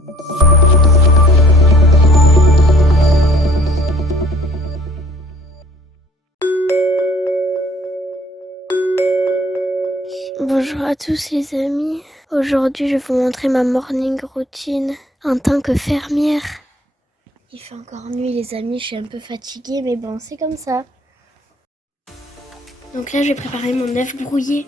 Bonjour à tous les amis, aujourd'hui je vais vous montrer ma morning routine en tant que fermière. Il fait encore nuit les amis, je suis un peu fatiguée mais bon c'est comme ça. Donc là je vais préparer mon œuf brouillé.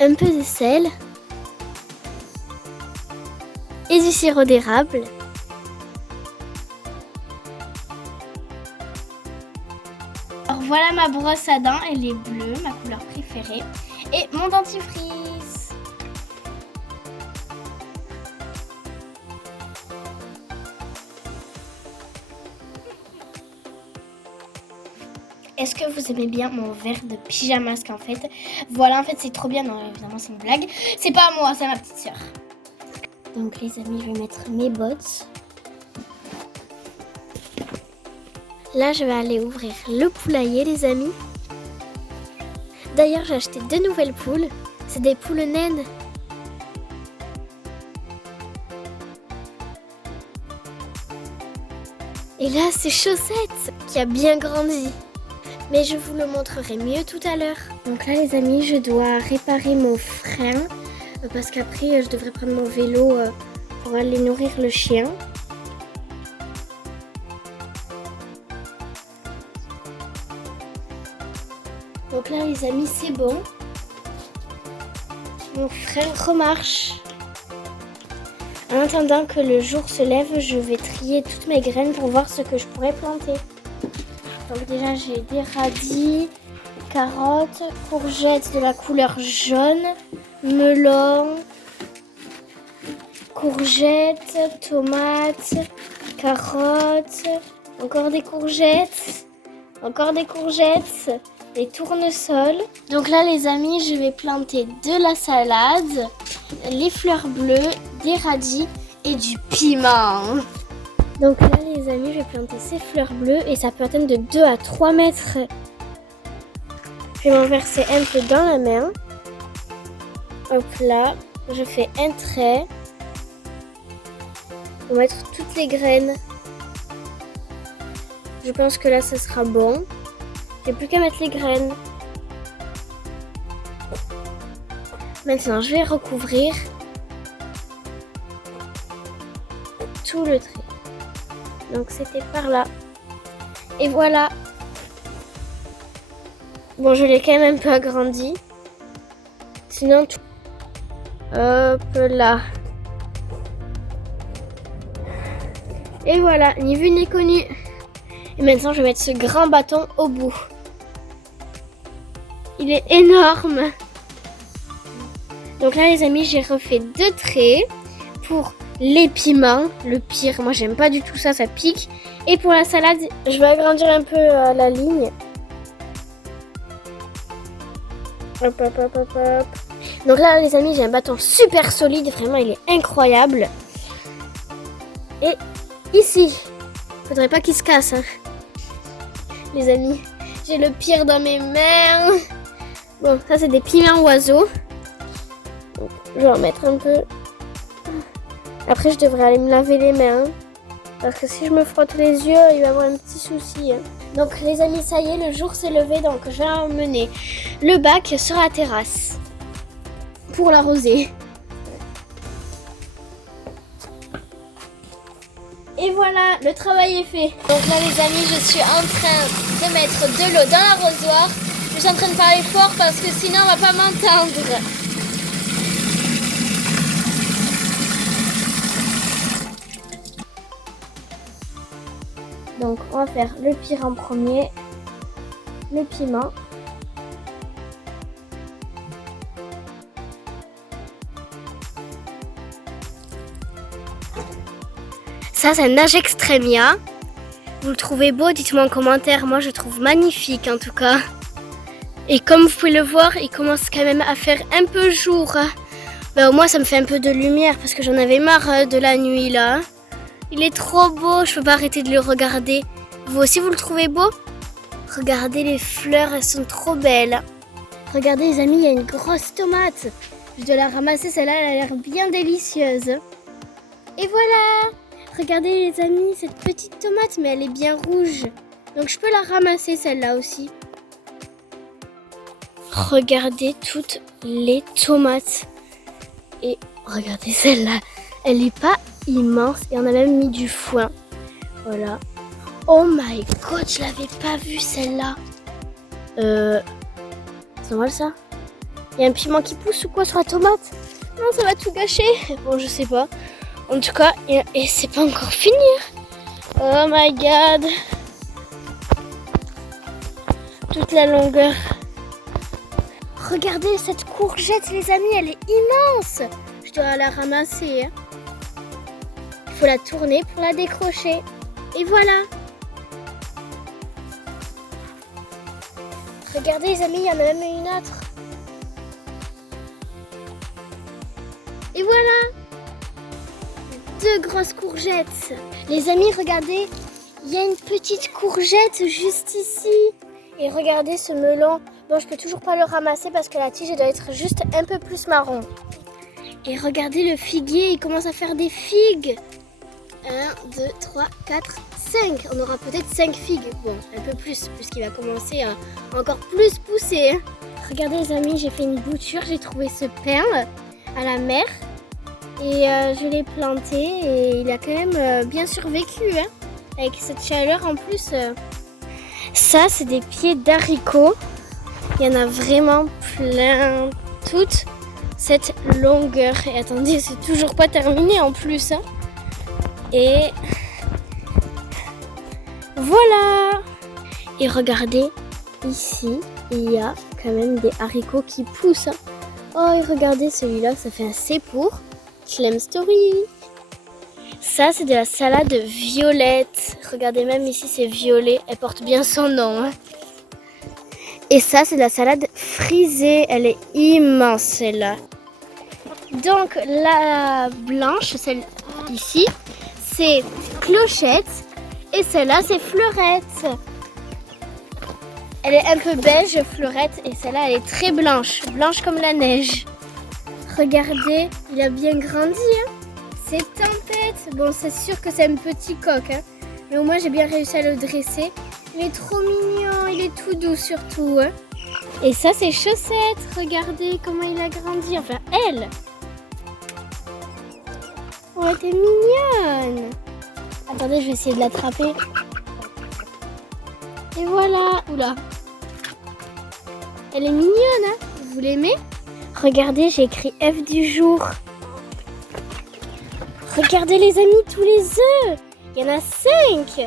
Un peu de sel et du sirop d'érable. Alors voilà ma brosse à dents, elle est bleue, ma couleur préférée, et mon dentifrice. Est-ce que vous aimez bien mon verre de pyjamasque en fait? Voilà, en fait c'est trop bien, non évidemment c'est une blague. C'est pas à moi, c'est à ma petite sœur. Donc les amis, je vais mettre mes bottes. Là je vais aller ouvrir le poulailler les amis. D'ailleurs j'ai acheté 2 nouvelles poules, c'est des poules naines. Et là c'est Chaussette qui a bien grandi. Mais je vous le montrerai mieux tout à l'heure. Donc là les amis, je dois réparer mon frein parce qu'après je devrais prendre mon vélo pour aller nourrir le chien. Donc là les amis, c'est bon. Mon frein remarche. En attendant que le jour se lève, je vais trier toutes mes graines pour voir ce que je pourrais planter. Donc déjà j'ai des radis, carottes, courgettes de la couleur jaune, melon, courgettes, tomates, carottes, encore des courgettes, des tournesols. Donc là les amis, je vais planter de la salade, les fleurs bleues, des radis et du piment. Donc là les amis, je vais planter ces fleurs bleues et ça peut atteindre de 2 à 3 mètres. Je vais m'en verser un peu dans la main. Hop là, je fais un trait pour mettre toutes les graines. Je pense que là ce sera bon. J'ai plus qu'à mettre les graines. Maintenant je vais recouvrir tout le trait. Donc c'était par là. Et voilà. Bon, je l'ai quand même un peu agrandi. Sinon, tout... Hop là. Et voilà, ni vu ni connu. Et maintenant, je vais mettre ce grand bâton au bout. Il est énorme. Donc là, les amis, j'ai refait 2 traits pour les piments, le pire, moi j'aime pas du tout ça, ça pique. Et pour la salade, je vais agrandir un peu la ligne. Hop, hop, hop, hop, hop. Donc là les amis, j'ai un bâton super solide, vraiment il est incroyable. Et ici, faudrait pas qu'il se casse hein. Les amis, j'ai le pire dans mes mains. Bon, ça c'est des piments oiseaux. Donc, je vais en mettre un peu. Après, je devrais aller me laver les mains. Parce que si je me frotte les yeux, il va y avoir un petit souci. Donc les amis, ça y est, le jour s'est levé. Donc je vais emmener le bac sur la terrasse. Pour l'arroser. Et voilà, le travail est fait. Donc là les amis, je suis en train de mettre de l'eau dans l'arrosoir. Je suis en train de parler fort parce que sinon on va pas m'entendre. Donc on va faire le pire en premier, le piment. Ça, c'est un nage extremia. Vous le trouvez beau? Dites-moi en commentaire. Moi, je le trouve magnifique en tout cas. Et comme vous pouvez le voir, il commence quand même à faire un peu jour. Ben, au moins, ça me fait un peu de lumière parce que j'en avais marre de la nuit là. Il est trop beau, je peux pas arrêter de le regarder. Vous aussi, vous le trouvez beau? Regardez les fleurs, elles sont trop belles. Regardez les amis, il y a une grosse tomate. Je dois la ramasser, celle-là, elle a l'air bien délicieuse. Et voilà! Regardez les amis, cette petite tomate, mais elle est bien rouge. Donc je peux la ramasser, celle-là aussi. Regardez toutes les tomates. Et regardez celle-là, elle n'est pas immense et on a même mis du foin. Voilà. Oh my god, je l'avais pas vue celle-là. C'est normal ça? Il y a un piment qui pousse ou quoi sur la tomate? Non, ça va tout gâcher. Bon, je sais pas. En tout cas, et c'est pas encore fini. Oh my god. Toute la longueur. Regardez cette courgette les amis, elle est immense. Je dois la ramasser. Il faut la tourner pour la décrocher. Et voilà. Regardez les amis, il y en a même une autre. Et voilà. 2 grosses courgettes. Les amis, regardez, il y a une petite courgette juste ici. Et regardez ce melon. Bon, je peux toujours pas le ramasser parce que la tige doit être juste un peu plus marron. Et regardez le figuier, il commence à faire des figues. 1, 2, 3, 4, 5. On aura peut-être 5 figues. Bon, un peu plus, puisqu'il va commencer à encore plus pousser. Hein. Regardez les amis, j'ai fait une bouture. J'ai trouvé ce pain à la mer. Et je l'ai planté et il a quand même bien survécu. Hein, avec cette chaleur en plus. Ça, c'est des pieds d'haricots. Il y en a vraiment plein. Toute cette longueur. Et attendez, c'est toujours pas terminé en plus. Hein. Et voilà. Et regardez, ici, il y a quand même des haricots qui poussent. Hein. Oh, et regardez celui-là, ça fait un C pour Clem Story. Ça, c'est de la salade violette. Regardez, même ici, c'est violet. Elle porte bien son nom. Hein. Et ça, c'est de la salade frisée. Elle est immense, celle-là. Donc, la blanche, celle ici, c'est clochette. Et celle-là, c'est fleurette. Elle est un peu beige, fleurette. Et celle-là, elle est très blanche. Blanche comme la neige. Regardez, il a bien grandi. Hein. C'est Tempête. Bon, c'est sûr que c'est un petit coq. Hein. Mais au moins, j'ai bien réussi à le dresser. Il est trop mignon. Il est tout doux surtout. Hein. Et ça, c'est Chaussette. Regardez comment il a grandi. Enfin, elle. Oh, elle était mignonne. Attendez, je vais essayer de l'attraper. Et voilà. Oula. Elle est mignonne. Hein. Vous l'aimez? Regardez, j'ai écrit F du jour. Regardez les amis, tous les œufs. Il y en a 5.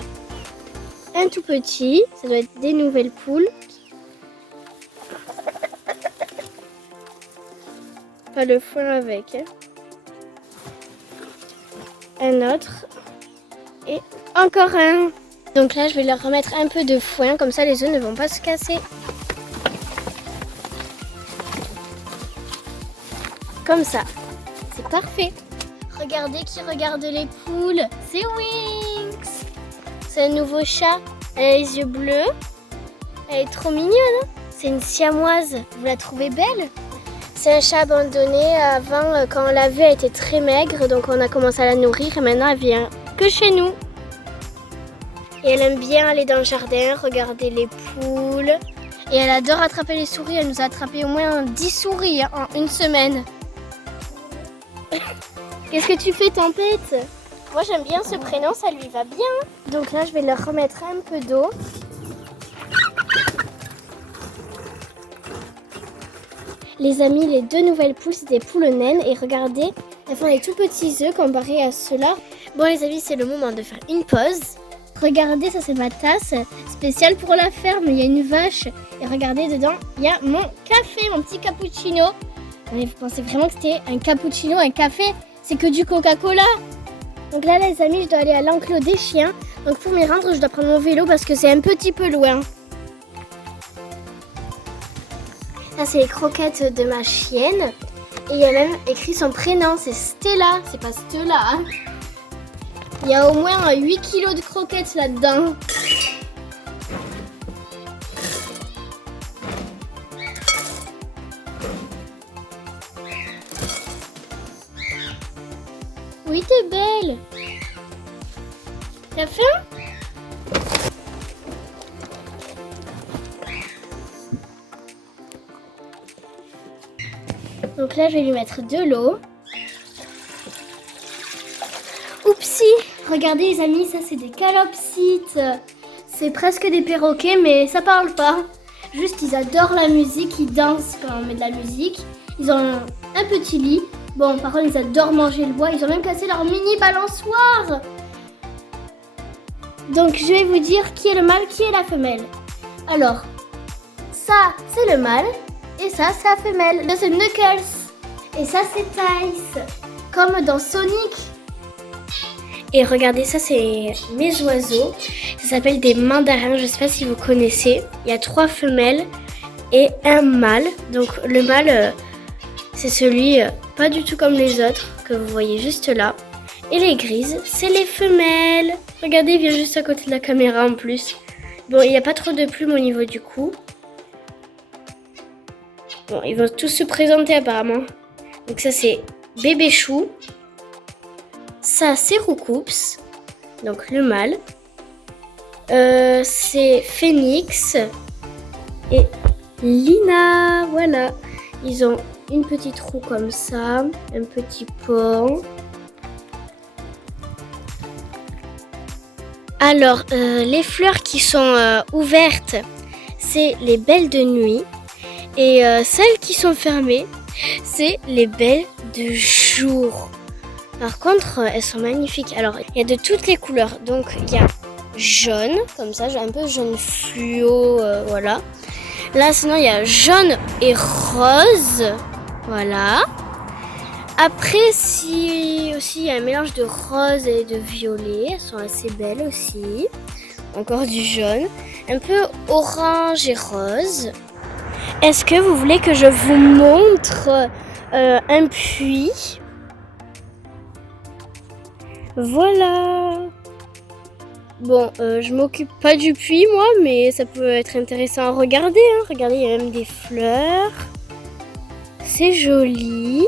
Un tout petit, ça doit être des nouvelles poules. Pas le foin avec. Hein. Un autre. Et encore un. Donc là, je vais leur remettre un peu de foin, comme ça les œufs ne vont pas se casser. Comme ça. C'est parfait. Regardez qui regarde les poules. C'est Winx. C'est un nouveau chat. Elle a les yeux bleus. Elle est trop mignonne. Hein. C'est une siamoise. Vous la trouvez belle? C'est un chat abandonné. Avant, quand on l'a vue, elle était très maigre. Donc on a commencé à la nourrir. Et maintenant, elle vient que chez nous. Et elle aime bien aller dans le jardin. Regarder les poules. Et elle adore attraper les souris. Elle nous a attrapé au moins 10 souris en une semaine. Qu'est-ce que tu fais, Tempête? Moi, j'aime bien ce prénom, ça lui va bien. Donc là, je vais leur remettre un peu d'eau. Les amis, les 2 nouvelles poules, c'est des poules naines. Et regardez, elles font des tout petits œufs comparés à ceux-là. Bon, les amis, c'est le moment de faire une pause. Regardez, ça, c'est ma tasse spéciale pour la ferme. Il y a une vache. Et regardez, dedans, il y a mon café, mon petit cappuccino. Mais vous pensez vraiment que c'était un cappuccino, un café? C'est que du Coca-Cola. Donc là les amis, je dois aller à l'enclos des chiens. Donc pour m'y rendre, je dois prendre mon vélo parce que c'est un petit peu loin. Là c'est les croquettes de ma chienne. Et il y a même écrit son prénom, c'est Stella, c'est pas Stella. Hein. Il y a au moins 8 kilos de croquettes là-dedans. Oui, t'es belle. T'as faim? Donc là, je vais lui mettre de l'eau. Oupsie! Regardez les amis, ça c'est des calopsites. C'est presque des perroquets, mais ça parle pas. Juste, ils adorent la musique, ils dansent quand on met de la musique. Ils ont un petit lit. Bon, par contre, ils adorent manger le bois. Ils ont même cassé leur mini balançoire. Donc, je vais vous dire qui est le mâle, qui est la femelle. Alors, ça, c'est le mâle. Et ça, c'est la femelle. Là, c'est Knuckles. Et ça, c'est Tice. Comme dans Sonic. Et regardez, ça, c'est mes oiseaux. Ça s'appelle des mandarins. Je ne sais pas si vous connaissez. Il y a 3 femelles et un mâle. Donc, le mâle, c'est celui pas du tout comme les autres que vous voyez juste là. Et les grises, c'est les femelles. Regardez, il vient juste à côté de la caméra en plus. Bon, il n'y a pas trop de plumes au niveau du cou. Bon, ils vont tous se présenter apparemment. Donc ça, c'est Bébé Chou. Ça, c'est Roucoups. Donc le mâle. C'est Phoenix. Et Lina. Voilà. Ils ont une petite roue comme ça. Un petit pont. Alors, les fleurs qui sont ouvertes, c'est les belles de nuit. Et celles qui sont fermées, c'est les belles de jour. Par contre, elles sont magnifiques. Alors, il y a de toutes les couleurs. Donc, il y a jaune, comme ça, j'ai un peu jaune fluo, voilà. Là, sinon, il y a jaune et rose, voilà. Après, si aussi, il y a un mélange de rose et de violet. Elles sont assez belles aussi. Encore du jaune. Un peu orange et rose. Est-ce que vous voulez que je vous montre un puits? Voilà. Bon, je m'occupe pas du puits moi, mais ça peut être intéressant à regarder. Hein. Regardez, il y a même des fleurs. C'est joli.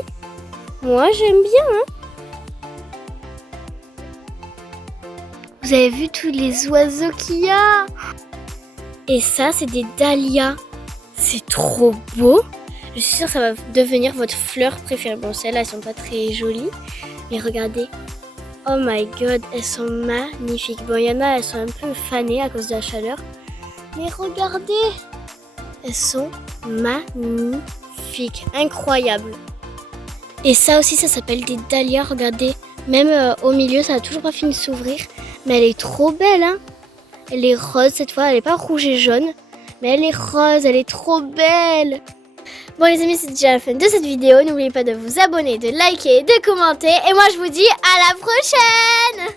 Moi, j'aime bien. Hein. Vous avez vu tous les oiseaux qu'il y a? Et ça, c'est des dahlias. C'est trop beau. Je suis sûre que ça va devenir votre fleur préférée. Bon, celles-là, elles sont pas très jolies. Mais regardez. Oh my god, elles sont magnifiques. Bon, il y en a, elles sont un peu fanées à cause de la chaleur. Mais regardez. Elles sont magnifiques. Incroyables. Et ça aussi, ça s'appelle des dahlias. Regardez. Même au milieu, ça n'a toujours pas fini de s'ouvrir. Mais elle est trop belle, hein. Elle est rose cette fois. Elle n'est pas rouge et jaune. Mais elle est rose, elle est trop belle. Bon les amis, c'est déjà la fin de cette vidéo. N'oubliez pas de vous abonner, de liker, de commenter. Et moi je vous dis à la prochaine.